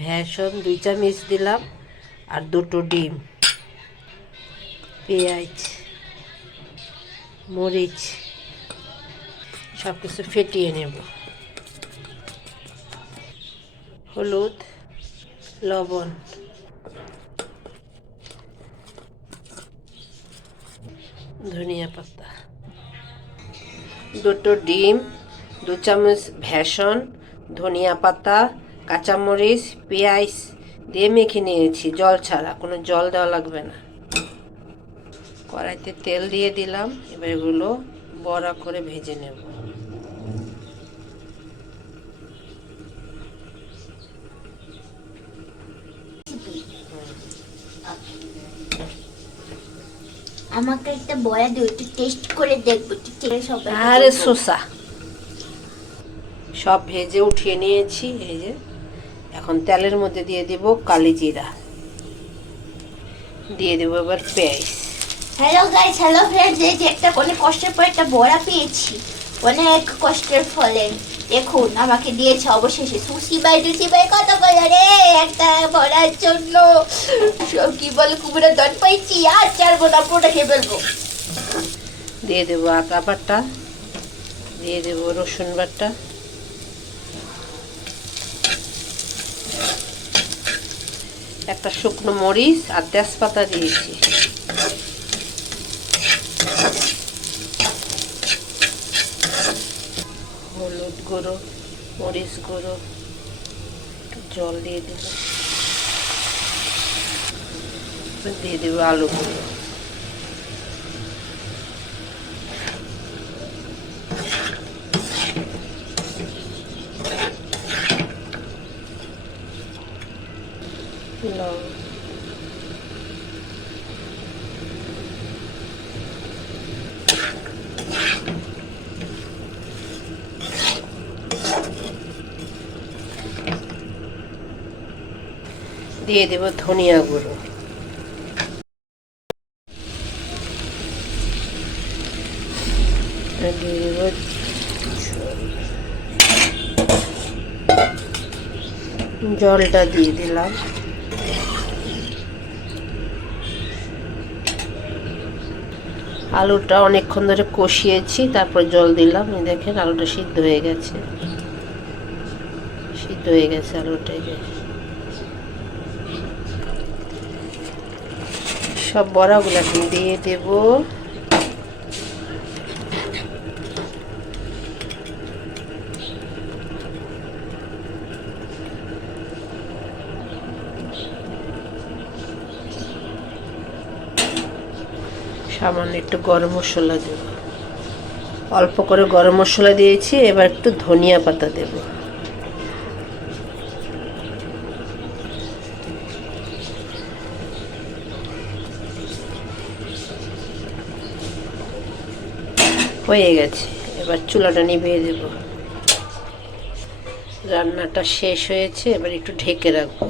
ভেষন 2 চামচ দিলাম, আর 2টো ডিম, পেঁয়াজ, মরিচ সব কিছু ফেটিয়ে নেব। হলুদ, লবণ, ধনিয়া পাতা, 2টো ডিম, 2 চামচ ভেষন, ধনিয়া পাতা, কাঁচামরিচ, পেঁয়াজ দিয়ে মেখে নিয়েছি, জল ছাড়া, কোনো জল দেওয়া লাগবে না। কড়াইতে তেল দিয়ে দিলাম, এবার এগুলো বড়া করে ভেজে নেব। আমাকে একটা বড়া দিও, একটু টেস্ট করে দেখবো। আরে শসা সব ভেজে উঠিয়ে নিয়েছি। এই যে এখন তেলের মধ্যে দিয়ে দেব কালি জিরা, দিয়ে দেবো এবার পেঁয়াজ। হ্যালো গাইস, হ্যালো ফ্রেন্ডস, এই যে একটা অনেক কষ্টের পর একটা বড়া পেয়েছি, অনেক কষ্টের ফলে। দেখুন আমাকে দিয়েছে অবশেষে সুশি বাই কত করে রে একটা বড়ার জন্য। সব কি বল কুমড়া দন পাইছি, আর চারবো না, পুরোটা খেয়ে ফেলবো। দিয়ে দেবো আদা বাটা, দিয়ে দেবো রসুন বাটা, একটা শুকনো মরিচ আর তেজপাতা দিয়েছি। হলুদ গুঁড়ো, মরিচ গুঁড়ো, জল দিয়ে দেব, দিয়ে দেবো আলু গুঁড়ো, লবণ, দিয়ে দেব ধনিয়া গুঁড়ো, দিয়ে দেব জলটা দিয়ে দিলাম। আলুটা অনেকক্ষণ ধরে কষিয়েছি, তারপর জল দিলাম। এই দেখেন আলুটা সিদ্ধ হয়ে গেছে, আলুটা। সব বড়াগুলো এখন দিয়ে দেব। সামান্য একটু গরম মশলা দেব, অল্প করে গরম মশলা দিয়েছি। এবার একটু ধনিয়া পাতা দেব, হয়ে গেছে। এবার চুলাটা নিভিয়ে দেব। রান্নাটা শেষ হয়েছে, এবার একটু ঢেকে রাখবো।